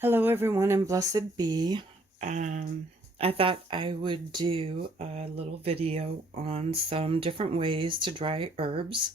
Hello, everyone, and blessed be. I thought I would do a little video on some different ways to dry herbs.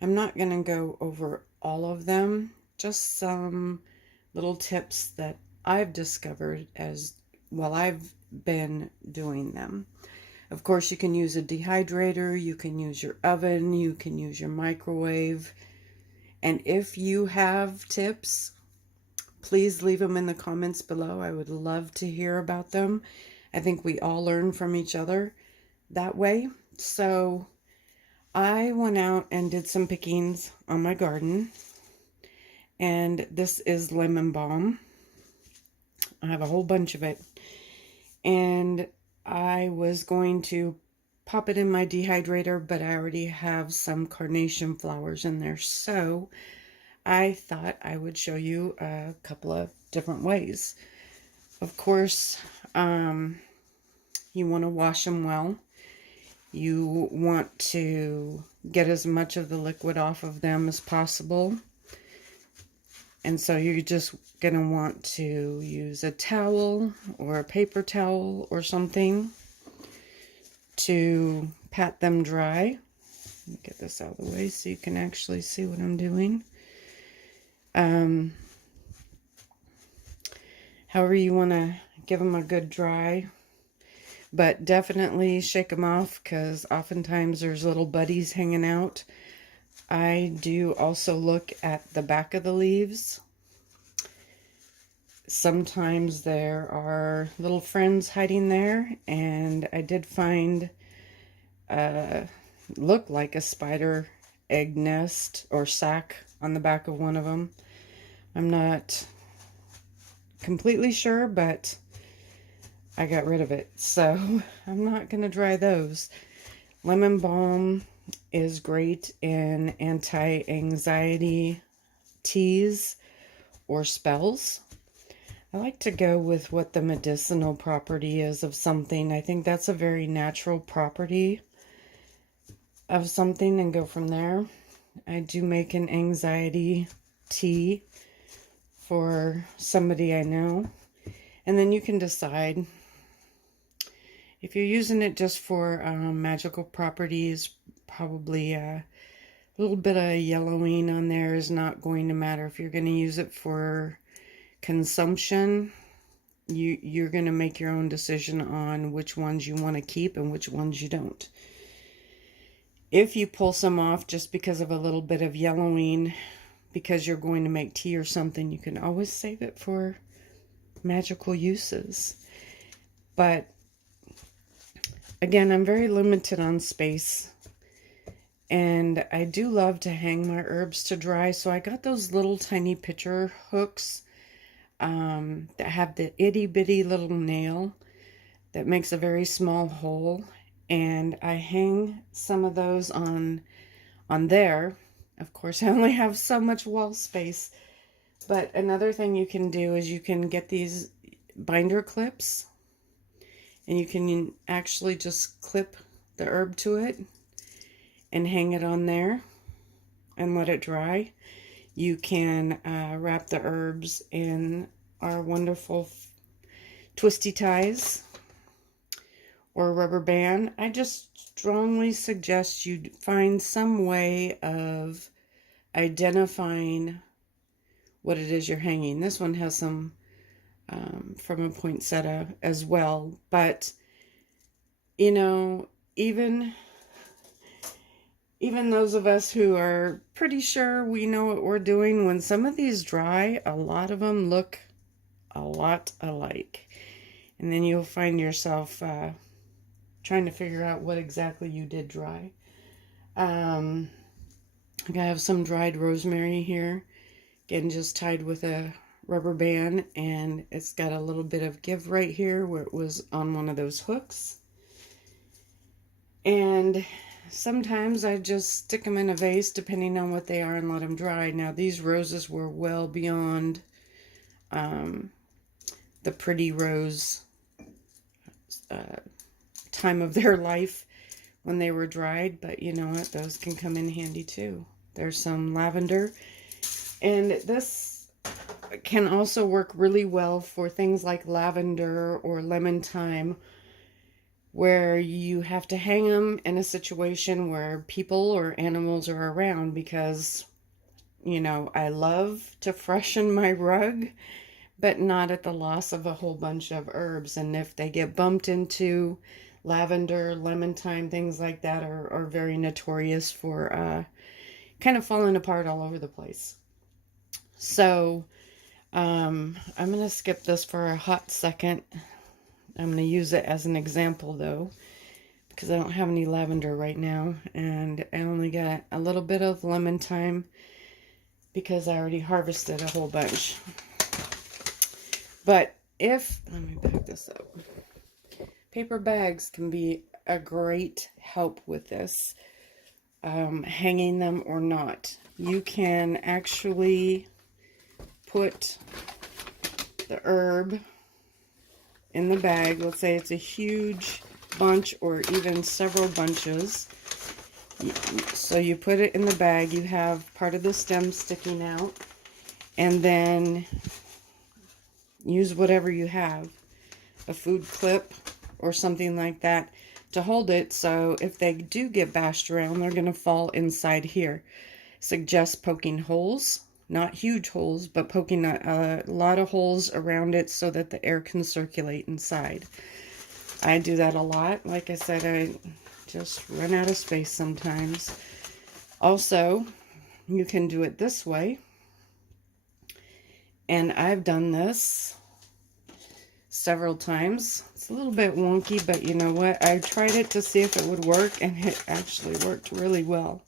I'm not going to go over all of them, just some little tips that I've discovered as while I've been doing them. Of course, you can use a dehydrator, you can use your oven, you can use your microwave. And if you have tips, please leave them in the comments below. I would love to hear about them. I think we all learn from each other that way. So I went out and did some pickings on my garden. And this is lemon balm. I have a whole bunch of it. And I was going to pop it in my dehydrator, but I already have some carnation flowers in there. So I thought I would show you a couple of different ways. Of course, you want to wash them well. You want to get as much of the liquid off of them as possible. And so you're just going to want to use a towel or a paper towel or something to pat them dry. Let me get this out of the way so you can actually see what I'm doing. However you want to give them a good dry, but definitely shake them off because oftentimes there's little buddies hanging out. I do also look at the back of the leaves. Sometimes there are little friends hiding there, and I did find look like a spider egg nest or sac on the back of one of them. I'm not completely sure, but I got rid of it, so I'm not going to dry those. Lemon balm is great in anti-anxiety teas or spells. I like to go with what the medicinal property is of something. I think that's a very natural property of something and go from there. I do make an anxiety tea for somebody I know. And then you can decide if you're using it just for magical properties. Probably a little bit of yellowing on there is not going to matter. If you're going to use it for consumption, you're going to make your own decision on which ones you want to keep and which ones you don't. If you pull some off just because of a little bit of yellowing, because you're going to make tea or something, you can always save it for magical uses. But again, I'm very limited on space, and I do love to hang my herbs to dry, so I got those little tiny pitcher hooks that have the itty bitty little nail that makes a very small hole, and I hang some of those on there. Of course, I only have so much wall space, but another thing you can do is you can get these binder clips, and you can actually just clip the herb to it and hang it on there and let it dry. You can wrap the herbs in our wonderful twisty ties or rubber band. I just strongly suggest you find some way of identifying what it is you're hanging. This one has some from a poinsettia as well, but you know, even those of us who are pretty sure we know what we're doing, when some of these dry, a lot of them look a lot alike, and then you'll find yourself trying to figure out what exactly you did dry. I have some dried rosemary here, again just tied with a rubber band, and it's got a little bit of give right here where it was on one of those hooks. And sometimes I just stick them in a vase depending on what they are and let them dry. Now these roses were well beyond the pretty rose time of their life when they were dried, but you know what, those can come in handy too. There's some lavender, and this can also work really well for things like lavender or lemon thyme, where you have to hang them in a situation where people or animals are around, because, you know, I love to freshen my rug, but not at the loss of a whole bunch of herbs. And if they get bumped into, lavender, lemon thyme, things like that are very notorious for kind of falling apart all over the place. So I'm going to skip this for a hot second. I'm going to use it as an example though, because I don't have any lavender right now, and I only got a little bit of lemon thyme because I already harvested a whole bunch. But let me back this up. Paper bags can be a great help with this, hanging them or not. You can actually put the herb in the bag. Let's say it's a huge bunch or even several bunches. So you put it in the bag, you have part of the stem sticking out, and then use whatever you have, a food clip or something like that, to hold it, so if they do get bashed around, they're going to fall inside here. Suggest poking holes, not huge holes, but poking a lot of holes around it so that the air can circulate inside. I do that a lot. Like I said, I just run out of space sometimes. Also, you can do it this way, and I've done this several times. It's a little bit wonky, but you know what? I tried it to see if it would work, and it actually worked really well.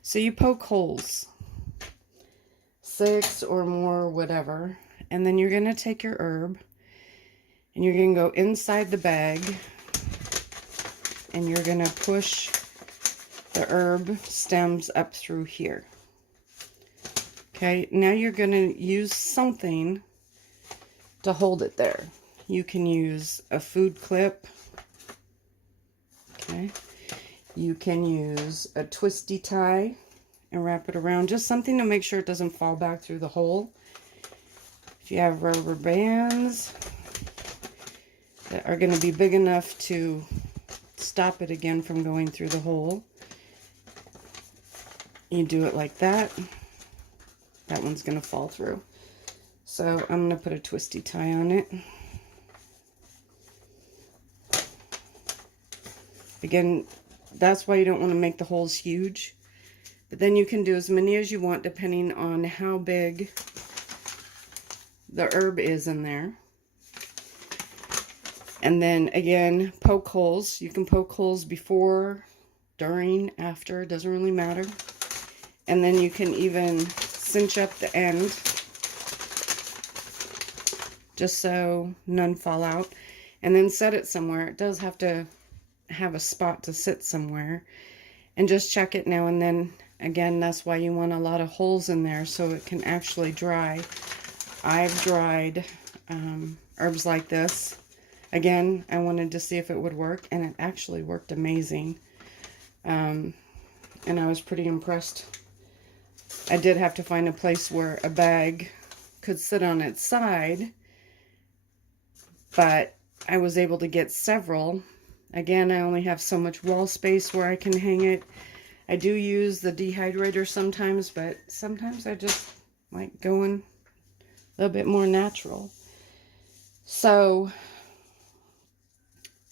So you poke holes, 6 or more, whatever, and then you're going to take your herb, and you're going to go inside the bag, and you're going to push the herb stems up through here. Okay, now you're going to use something to hold it there. You can use a food clip. Okay. You can use a twisty tie and wrap it around. Just something to make sure it doesn't fall back through the hole. If you have rubber bands that are going to be big enough to stop it again from going through the hole, you do it like that. That one's going to fall through. So I'm going to put a twisty tie on it. Again, that's why you don't want to make the holes huge. But then you can do as many as you want depending on how big the herb is in there. And then again, poke holes. You can poke holes before, during, after, doesn't really matter. And then you can even cinch up the end just so none fall out. And then set it somewhere. It does have to have a spot to sit somewhere, and just check it now and then. Again, that's why you want a lot of holes in there so it can actually dry. I've dried herbs like this. Again, I wanted to see if it would work, and it actually worked amazing. And I was pretty impressed. I did have to find a place where a bag could sit on its side, but I was able to get several. Again, I only have so much wall space where I can hang it. I do use the dehydrator sometimes, but sometimes I just like going a little bit more natural. So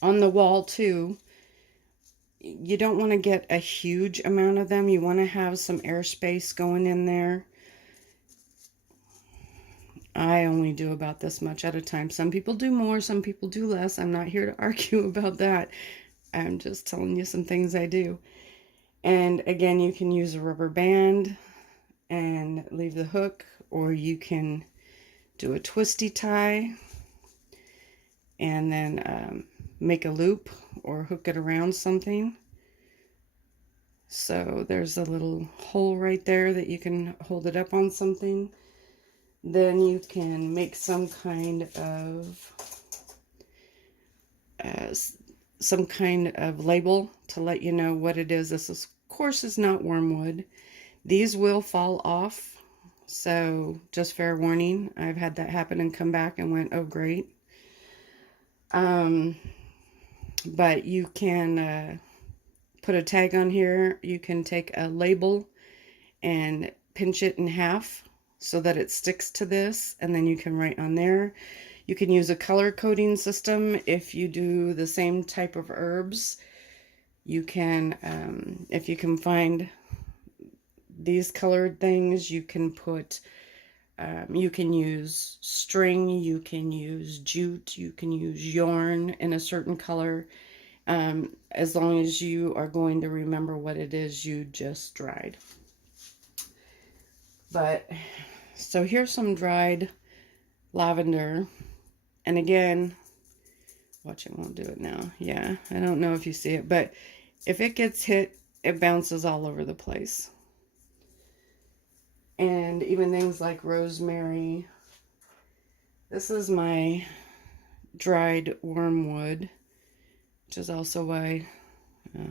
on the wall too, you don't want to get a huge amount of them. You want to have some airspace going in there. I only do about this much at a time. Some people do more, some people do less. I'm not here to argue about that. I'm just telling you some things I do. And again, you can use a rubber band and leave the hook, or you can do a twisty tie and then make a loop or hook it around something. So there's a little hole right there that you can hold it up on something. Then you can make some kind of label to let you know what it is. This, of course, is not wormwood. These will fall off So just fair warning, I've had that happen and come back and went, oh great. But you can put a tag on here. You can take a label and pinch it in half so that it sticks to this, and then you can write on there. You can use a color coding system if you do the same type of herbs. You can, if you can find these colored things, you can put, you can use string, you can use jute, you can use yarn in a certain color, as long as you are going to remember what it is you just dried. But, so here's some dried lavender. And again, watch, it won't do it now. Yeah, I don't know if you see it, but if it gets hit, it bounces all over the place. And even things like rosemary. This is my dried wormwood, which is also why it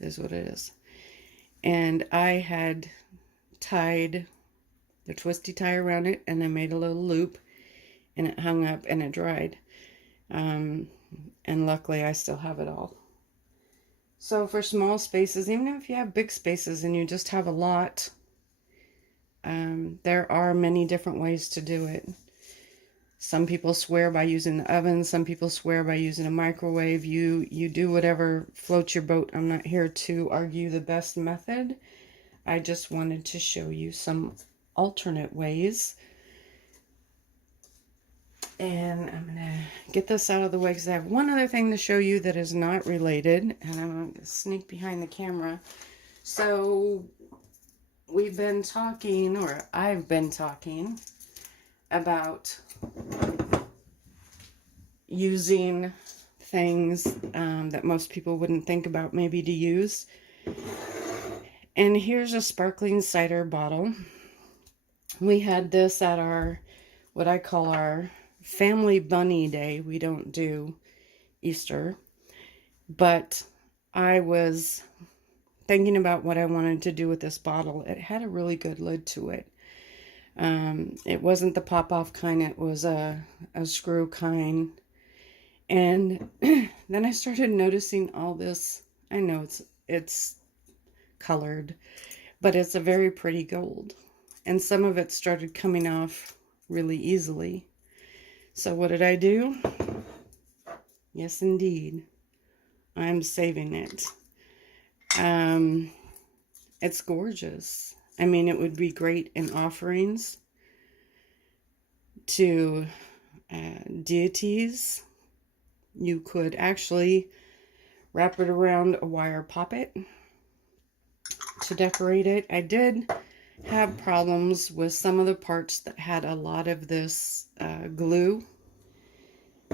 is what it is. And I had tied the twisty tie around it, and I made a little loop, and it hung up and it dried. And luckily I still have it all. So for small spaces, even if you have big spaces and you just have a lot, there are many different ways to do it. Some people swear by using the oven. Some people swear by using a microwave. You do whatever floats your boat. I'm not here to argue the best method. I just wanted to show you some alternate ways. And I'm going to get this out of the way because I have one other thing to show you that is not related. And I'm going to sneak behind the camera. So we've been talking, or I've been talking about using things that most people wouldn't think about maybe to use. And here's a sparkling cider bottle. We had this at our, what I call our family bunny day. We don't do Easter, but I was thinking about what I wanted to do with this bottle. It had a really good lid to it. It wasn't the pop-off kind, it was a screw kind. And then I started noticing all this. I know it's colored, but it's a very pretty gold. And some of it started coming off really easily. So what did I do? Yes, indeed. I'm saving it. It's gorgeous. I mean, it would be great in offerings to deities. You could actually wrap it around a wire poppet to decorate it. I did have problems with some of the parts that had a lot of this glue,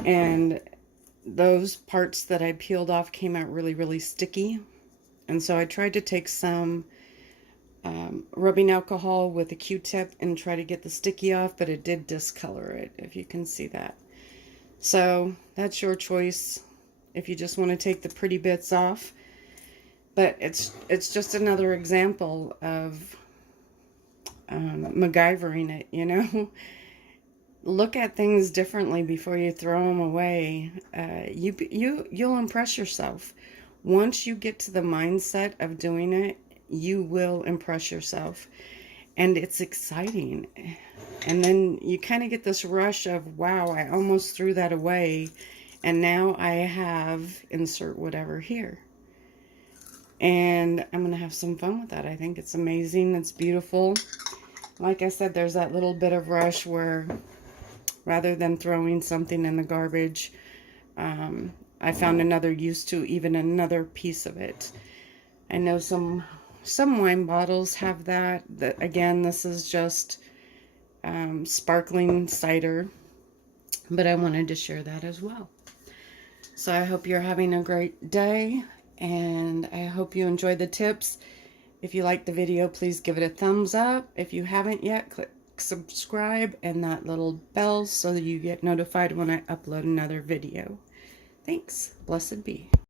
and those parts that I peeled off came out really, really sticky. And so I tried to take some rubbing alcohol with a Q-tip and try to get the sticky off, but it did discolor it, if you can see that. So that's your choice if you just want to take the pretty bits off. But it's just another example of MacGyvering it, you know. Look at things differently before you throw them away. You'll impress yourself. Once you get to the mindset of doing it, you will impress yourself. And it's exciting. And then you kind of get this rush of, wow, I almost threw that away. And now I have insert whatever here. And I'm going to have some fun with that. I think it's amazing. It's beautiful. Like I said, there's that little bit of rush where rather than throwing something in the garbage, I found another use to even another piece of it. I know some wine bottles have that. Again, this is just sparkling cider, but I wanted to share that as well. So I hope you're having a great day, and I hope you enjoyed the tips. If you liked the video, please give it a thumbs up. If you haven't yet, click subscribe and that little bell so that you get notified when I upload another video. Thanks. Blessed be.